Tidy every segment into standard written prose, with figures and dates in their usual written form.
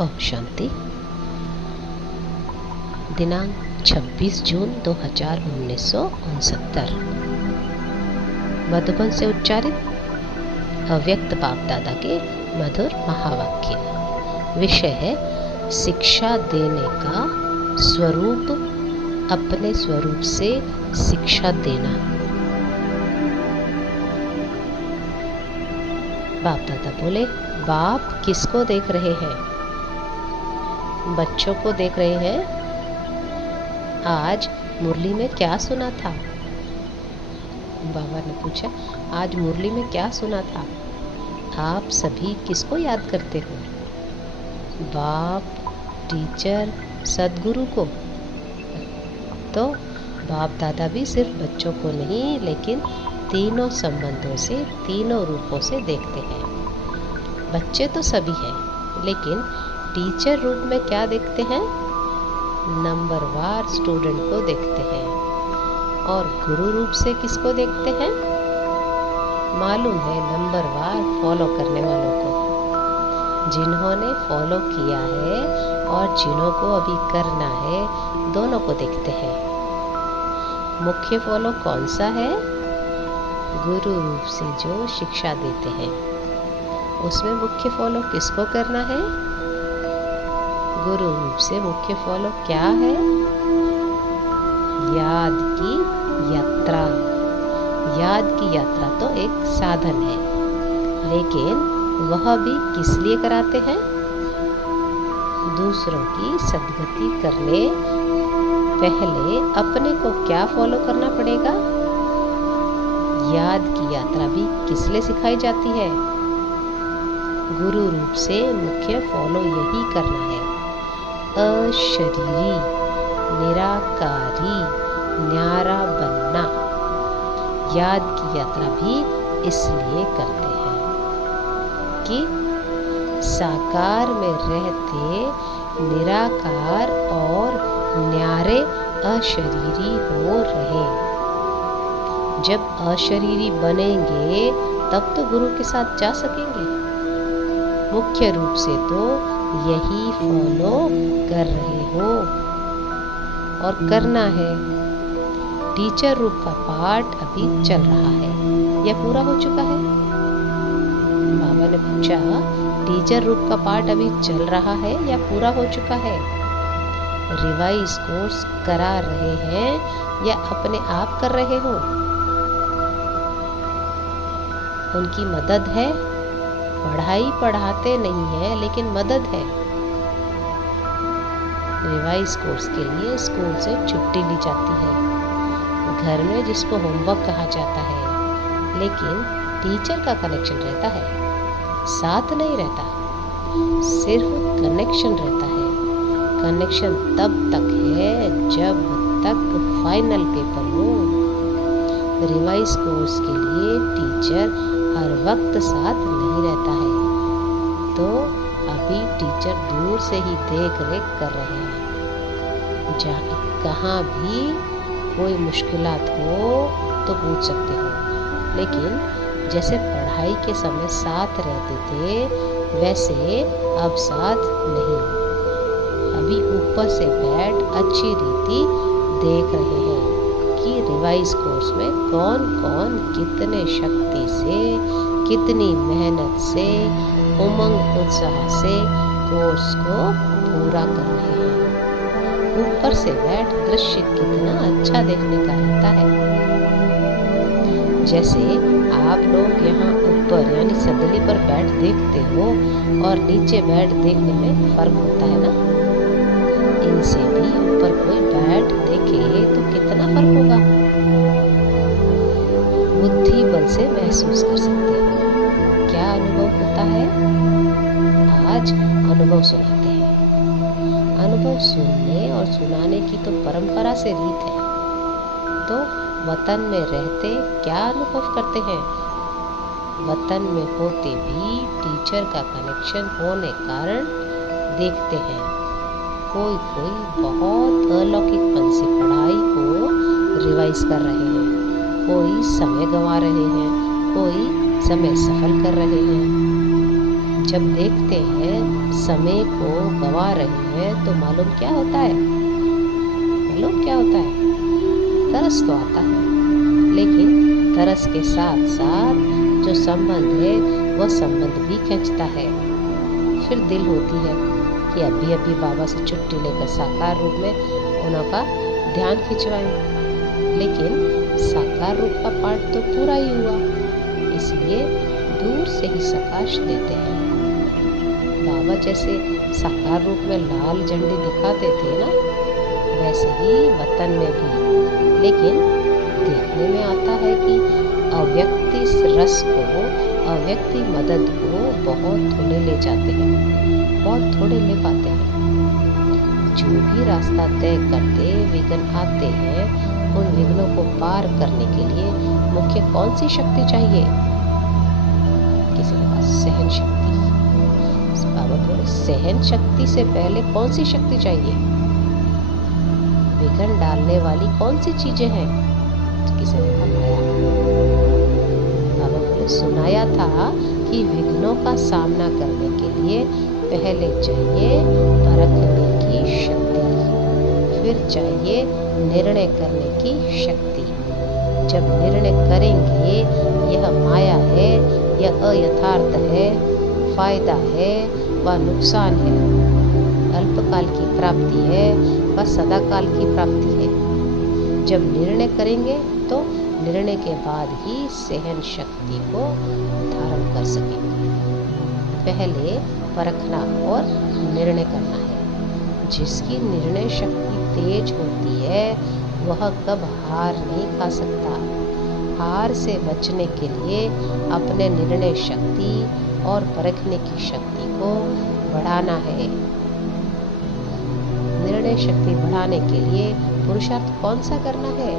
ओम शांति। दिनांक 26 जून 2019 मधुबन से उच्चारित अव्यक्त बाप दादा के मधुर महावाक्य। विषय है शिक्षा देने का स्वरूप, अपने स्वरूप से शिक्षा देना। बाप दादा बोले, बाप किसको देख रहे हैं? बच्चों को देख रहे हैं। आज मुरली में क्या सुना था? बाबा ने पूछा, आज मुरली में क्या सुना था? आप सभी किसको याद करते हो? बाप, टीचर, सदगुरु को। तो बाप दादा भी सिर्फ बच्चों को नहीं, लेकिन तीनों संबंधों से, तीनों रूपों से देखते हैं। बच्चे तो सभी हैं, लेकिन टीचर रूप में क्या देखते हैं? नंबरवार स्टूडेंट को देखते हैं। और गुरु रूप से किसको देखते हैं? मालूम है, नंबरवार फॉलो करने वालों को, जिन्होंने फॉलो किया है और जिन्हों को अभी करना है, दोनों को देखते हैं। मुख्य फॉलो कौन सा है? गुरु रूप से जो शिक्षा देते हैं, उसमें मुख्य फॉलो किसको करना है? गुरु रूप से मुख्य फॉलो क्या है? याद की यात्रा। याद की यात्रा तो एक साधन है, लेकिन वह भी किस लिए कराते हैं? दूसरों की सद्गति करने पहले अपने को क्या फॉलो करना पड़ेगा? याद की यात्रा भी किस लिए सिखाई जाती है? गुरु रूप से मुख्य फॉलो यही करना है। अशरीरी, निराकारी, न्यारा बनना। याद की यात्रा भी इसलिए करते हैं कि साकार में रहते निराकार और न्यारे अशरीरी हो रहे। जब अशरीरी बनेंगे तब तो गुरु के साथ जा सकेंगे। मुख्य रूप से तो यही फॉलो कर रहे हो और करना है। टीचर रूप का पाठ अभी चल रहा है या पूरा हो चुका है? बाबा ने पूछा, टीचर रूप का पाठ अभी चल रहा है या पूरा हो चुका है? रिवाइज कोर्स करा रहे हैं या अपने आप कर रहे हो? उनकी मदद है। पढ़ाई पढ़ाते नहीं है, लेकिन मदद है। रिवाइज कोर्स के लिए स्कूल से छुट्टी ली जाती है, घर में जिसको होमवर्क कहा जाता है, लेकिन टीचर का कनेक्शन रहता है, साथ नहीं रहता, सिर्फ कनेक्शन रहता है। कनेक्शन तब तक है जब तक फाइनल पेपर हो। रिवाइज कोर्स के लिए टीचर हर वक्त साथ नहीं रहता है, तो अभी टीचर दूर से ही देख रेख कर रहे हैं। जहाँ कहाँ भी कोई मुश्किलात हो तो पूछ सकते हो, लेकिन जैसे पढ़ाई के समय साथ रहते थे, वैसे अब साथ नहीं। अभी ऊपर से बैठ अच्छी रीति देख रहे हैं कि रिवाइज कोर्स में कौन कौन कितने शक्ति से, कितनी मेहनत से, उमंग उत्साह से कोर्स को पूरा कर रहे हैं। ऊपर से बैठ दृश्य कितना अच्छा देखने का रहता है। जैसे आप लोग यहाँ ऊपर यानी सदली पर बैठ देखते हो और नीचे बैठ देखने में फर्क होता है ना। इनसे भी ऊपर कोई बैठ देखे तो कितना फर्क होगा। बुद्धि बल से महसूस कर सकते हो क्या अनुभव होता है। आज अनुभव सुनाते हैं। अनुभव सुनने और सुनाने की तो परंपरा से रीत है। तो वतन में रहते क्या अनुभव करते हैं? वतन में होते भी टीचर का कनेक्शन होने कारण देखते हैं। कोई कोई बहुत अलौकिकपन से पढ़ाई को रिवाइज कर रहे हैं, कोई समय गंवा रहे हैं, कोई समय सफल कर रहे हैं। जब देखते हैं समय को गंवा रहे हैं तो मालूम क्या होता है? तरस तो आता है, लेकिन तरस के साथ साथ जो संबंध है वह संबंध भी खींचता है। फिर दिल होती है कि अभी अभी बाबा से छुट्टी लेकर साकार रूप में उनका ध्यान खिंचवाएं, लेकिन साकार रूप का पाठ तो पूरा ही हुआ, इसलिए दूर से ही सकाश देते हैं। बाबा जैसे साकार रूप में लाल झंडी दिखाते थे ना, वैसे ही वतन में भी, लेकिन देखने में आता है कि अव्यक्ति रस को, अव्यक्ति मदद को बहुत थोड़े ले जाते हैं, बहुत थोड़े ले पाते हैं। जो भी रास्ता तय करते विघ्न आते हैं, उन विघ्नों को पार करने के लिए मुख्य कौन सी शक्ति चाहिए? किसी के पास सहन शक्ति। बाबा बोले सहन शक्ति से पहले कौन सी शक्ति चाहिए? विघ्न डालने वाली कौन सी चीजें हैं? किसी ने बताया, बाबा बोले सुनाया था कि विघ्नों का सामना करने के लिए पहले चाहिए परखने की शक्ति, फिर चाहिए निर्णय करने की शक्ति। जब निर्णय करेंगे यह माया है, यह अयथार्थ है, फायदा है व नुकसान है, अल्पकाल की प्राप्ति है व सदाकाल की प्राप्ति है। जब निर्णय करेंगे तो निर्णय के बाद ही सहन शक्ति को धारण कर सकेंगे। पहले परखना और निर्णय करना है। जिसकी निर्णय शक्ति तेज होती है वह कब हार नहीं खा सकता। हार से बचने के लिए अपने निर्णय शक्ति और परखने की शक्ति को बढ़ाना है। निर्णय शक्ति बढ़ाने के लिए पुरुषार्थ कौन सा करना है?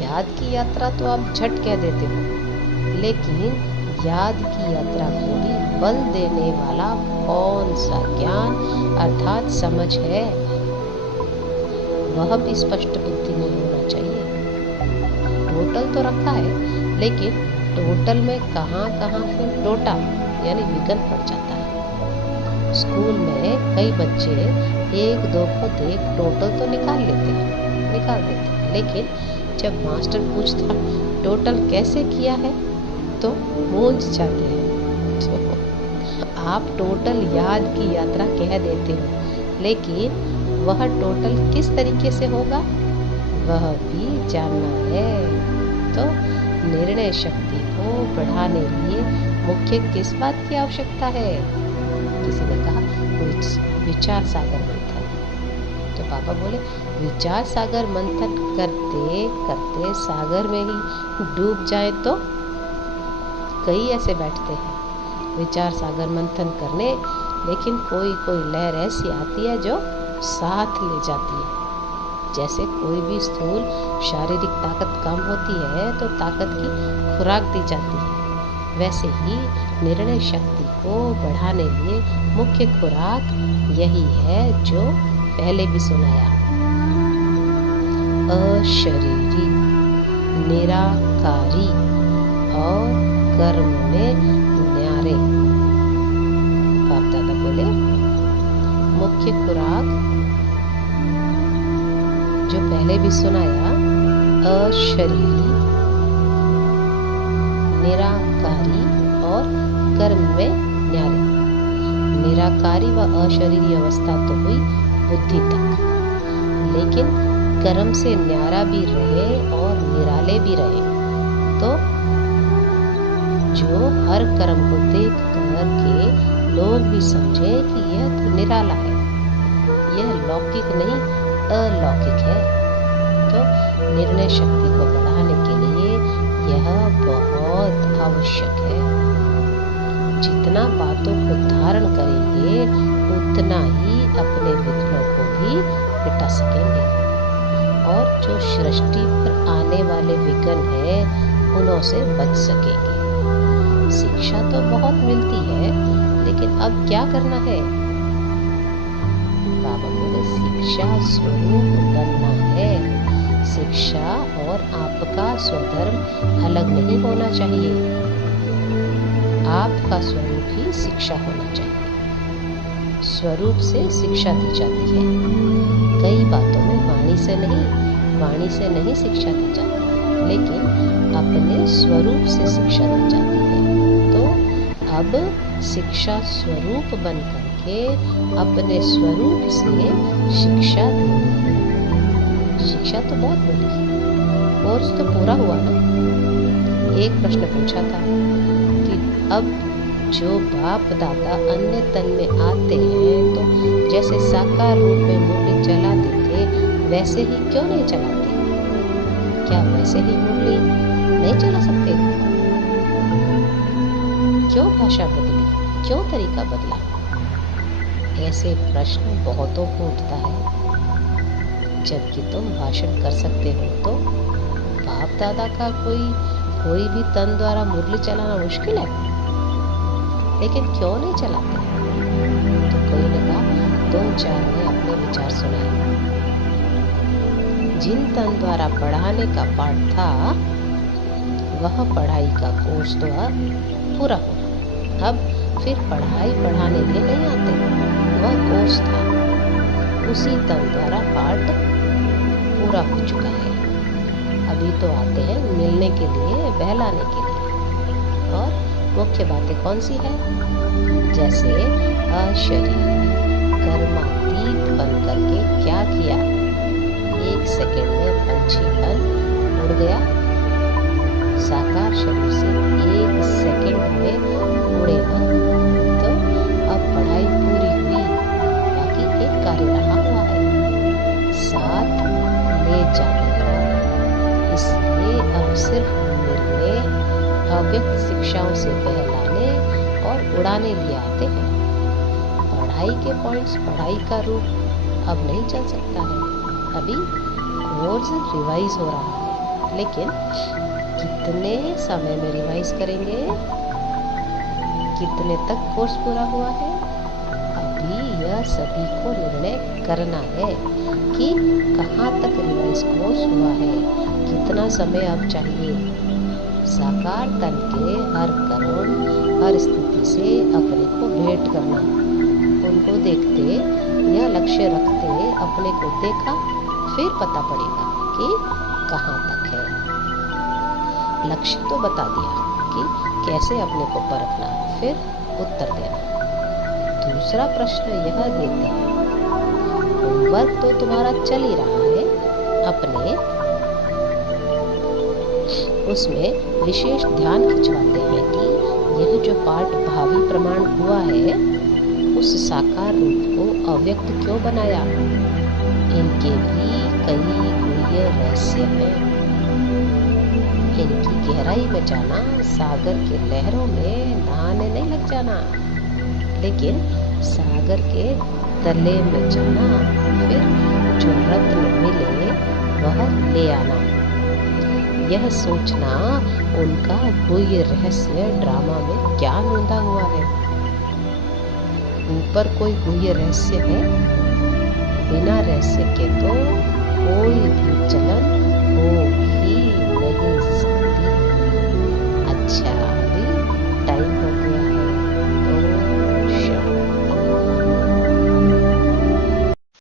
याद की यात्रा तो आप झट कह देते हो, लेकिन याद की यात्रा को भी बल देने वाला कौन सा ज्ञान अर्थात समझ है, वह भी स्पष्ट बुद्धि में होना चाहिए। टोटल तो रखा है, लेकिन टोटल में कहाँ फिर टोटा यानी विघ्न पड़ जाता है। स्कूल में कई बच्चे एक दो को देख टोटल तो निकाल देते हैं, लेकिन जब मास्टर पूछता टोटल कैसे किया है तो मूंझ जाते हैं। तो आप टोटल याद की यात्रा कह देते हो, लेकिन वह टोटल किस तरीके से होगा वह भी जानना है। तो निर्णय शक्ति को बढ़ाने लिए मुख्य किस बात की आवश्यकता है? किसी ने कहा विचार सागर मंथन। तो पापा बोले विचार सागर मंथन करते करते सागर में ही डूब जाए तो? कई ऐसे बैठते हैं विचार सागर मंथन करने, लेकिन कोई लहर ऐसी आती है जो साथ ले जाती है। जैसे कोई भी स्थूल शारीरिक ताकत कम होती है तो ताकत की खुराक दी जाती है, वैसे ही निर्णय शक्ति को बढ़ाने लिए मुख्य खुराक यही है जो पहले भी सुनाया। अशरीरी, निराकारी और कर्म में न्यारे। बाप दादा बोले मुख्य खुराक जो पहले भी सुनाया, अशरीरी, निराकारी और कर्म में न्यारे। निराकारी व अशरीरी अवस्था तो हुई बुद्धि तक, लेकिन कर्म से न्यारा भी रहे और निराले भी रहे तो जो हर कर्म को देख कर के लोग भी समझे कि यह तो निराला है, यह लौकिक नहीं अलौकिक है। तो निर्णय शक्ति को बढ़ाने के लिए यह बहुत आवश्यक है। जितना बातों को धारण करेंगे उतना ही अपने विघ्नों को भी मिटा सकेंगे, और जो सृष्टि पर आने वाले विघ्न हैं उनों से बच सकेंगे। शिक्षा तो बहुत मिलती है, लेकिन अब क्या करना है? बाबा बोले शिक्षा स्वरूप बनना है। शिक्षा और आपका स्वधर्म अलग नहीं होना चाहिए। आपका स्वरूप ही शिक्षा होना चाहिए। स्वरूप से शिक्षा दी जाती है। कई बातों में वाणी से नहीं शिक्षा दी जाती, लेकिन अपने स्वरूप से शिक्षा दी जाती है। तो अब शिक्षा स्वरूप बन करके अपने स्वरूप से शिक्षा देनी है। शिक्षा तो बहुत मिली, कोर्स तो पूरा हुआ ना। एक प्रश्न पूछा था कि अब जो बाप दादा अन्य तन में आते हैं तो जैसे साकार रूप में मुरली चलाते थे वैसे ही क्यों नहीं चलाते? क्या वैसे ही मुरली नहीं चला सकते? क्यों भाषा बदली? क्यों तरीका बदला? ऐसे प्रश्न बहुतों को उठता है। जबकि तुम भाषण कर सकते हो तो बाप दादा का कोई भी तन द्वारा मुरली चलाना मुश्किल है, लेकिन क्यों नहीं चलाते? तो कोई ने कहा, तुम चार ने अपने विचार सुनाए। जिन तन द्वारा पढ़ाने का पाठ था वह पढ़ाई का कोर्स तो अब पूरा हुआ। अब फिर पढ़ाई पढ़ाने के नहीं आते, वह कोर्स था। उसी तन द्वारा पाठ पूरा हो चुका है। अभी तो आते हैं मिलने के लिए, बहलाने के लिए। और मुख्य बातें कौन सी है? जैसे अशरीरी कर्मातीत बन करके क्या किया? 1 सेकंड में पंछी बन उड़ गया। साकार शरीर से 1 सेकंड में उड़े ना, तो अब पढ़ाई पूरी हुई, बाकी एक कार्य रहा हुआ है, साथ ले जाने का। इसलिए अब सिर्फ मिलने, अव्यक्त शिक्षाओं से बहलाने और उड़ाने लिए आते हैं। पढ़ाई के पॉइंट्स, पढ़ाई का रूप अब नहीं चल सकता है। अभी कोर्स रिवाइज हो रहा है, लेकिन कितने समय में रिवाइज करेंगे? कितने तक कोर्स पूरा हुआ है? अभी यह सभी को निर्णय करना है कि कहाँ तक रिवाइज कोर्स हुआ है, कितना समय अब चाहिए। साकार तन के हर करुण, हर स्थिति से अपने को भेंट करना, उनको देखते, यह लक्ष्य रखते अपने को देखा, फिर पता पड़ेगा कि कहाँ तक है। लक्ष्य तो बता दिया कि कैसे अपने को परखना, फिर उत्तर देना। दूसरा प्रश्न यह देते हैं, होमवर्क तो तुम्हारा चल ही रहा है, अपने उसमें विशेष ध्यान खिंचवाते हैं कि यह जो पाठ भावी प्रमाण हुआ है उस साकार रूप को अव्यक्त क्यों बनाया? इनके भी कई गुह्य रहस्य हैं। इनकी गहराई में जाना, सागर के लहरों में नहाने नहीं लग जाना, लेकिन सागर के तले में जाना, फिर जो रत्न मिले वह ले आना। यह सोचना उनका गुह्य रहस्य ड्रामा में क्या नोंदा हुआ है। ऊपर कोई गुह्य रहस्य है? बिना रहस्य के तो